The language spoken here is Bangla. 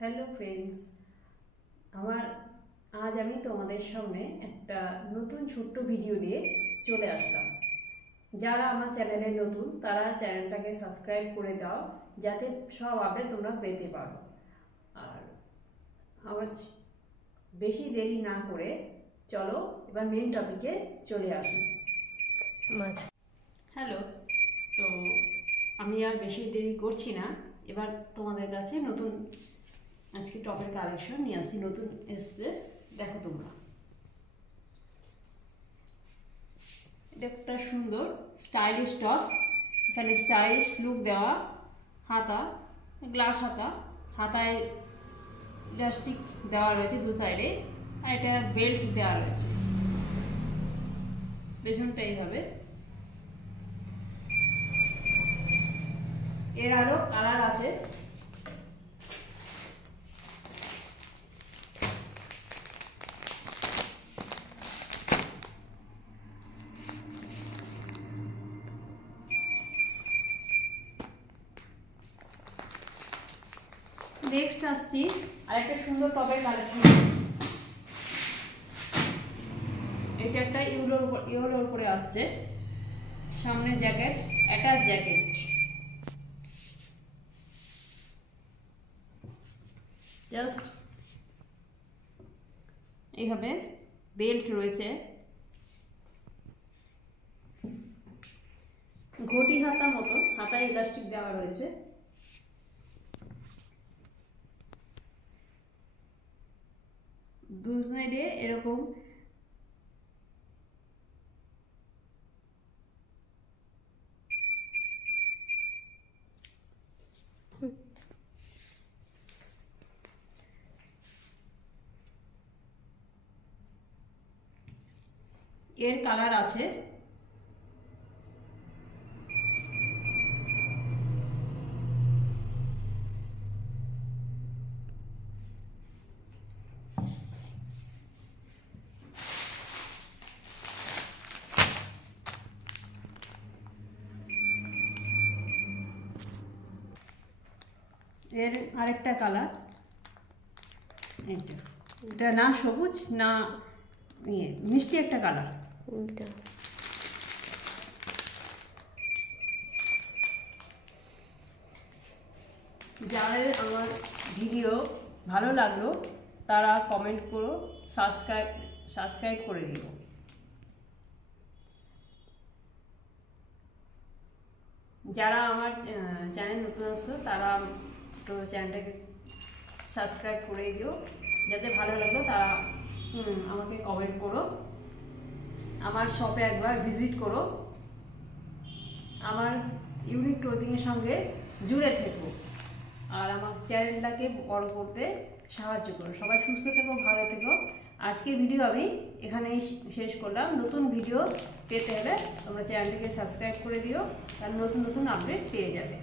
হ্যালো ফ্রেন্ডস, আমার আজ আমি তোমাদের সামনে একটা নতুন ছোট্ট ভিডিও নিয়ে চলে আসলাম। যারা আমার চ্যানেলে নতুন তারা চ্যানেলটাকে সাবস্ক্রাইব করে দাও, যাতে সব আপডেট তোমরা পেতে পারো। আর আমার বেশি দেরি না করে চলো এবার মেন টপিকে চলে আসি। হ্যালো, তো আমি আর বেশি দেরি করছি না, এবার তোমাদের কাছে নতুন আজকে টপের কালেকশন নিয়ে আসছি, নতুন এসছে, দেখো তোমরা। এটা একটা সুন্দর স্টাইলিশ টপ, এখানে স্টাইলিশ লুক দেওয়া, হাতা গ্লাস হাতা, হাতায় ইলাস্টিক দেওয়া রয়েছে দু সাইডে, আর এটা বেল্ট দেওয়া রয়েছে পেছনটা এইভাবে। এর আরো কালার আছে, নেক্সট আসছি আরেকটা সুন্দর টপের কালেকশন। এটা একটা ইউলোর উপরে আসছে, সামনে জ্যাকেট, অ্যাটাচ জ্যাকেট, জাস্ট এইভাবে বেল্ট রয়েছে, ঘটি হাতা মতো, হাতায় ইলাস্টিক দেওয়া রয়েছে, দু সাইডে এরকম এর কালার আছে, এর আরেকটা কালার, এটা না সবুজ না মিষ্টি একটা কালার। যাদের আমার ভিডিও ভালো লাগলো তারা কমেন্ট করো, সাবস্ক্রাইব করে দিও। যারা আমার চ্যানেল নতুন আসছো তারা তো চ্যানেলটাকে সাবস্ক্রাইব করে দিও, যাদের ভালো লাগলো তারা আমাকে কমেন্ট করো, আমার শপে একবার ভিজিট করো, আমার ইউনিক ক্লোথিংয়ের সঙ্গে জুড়ে থেকো, আর আমার চ্যানেলটাকে বড় করতে সাহায্য করো। সবাই সুস্থ থেকো, ভালো থেকো। আজকের ভিডিও আমি এখানেই শেষ করলাম। নতুন ভিডিও পেতে হলে তোমরা চ্যানেলটাকে সাবস্ক্রাইব করে দিও, তাহলে নতুন নতুন আপডেট পেয়ে যাবে।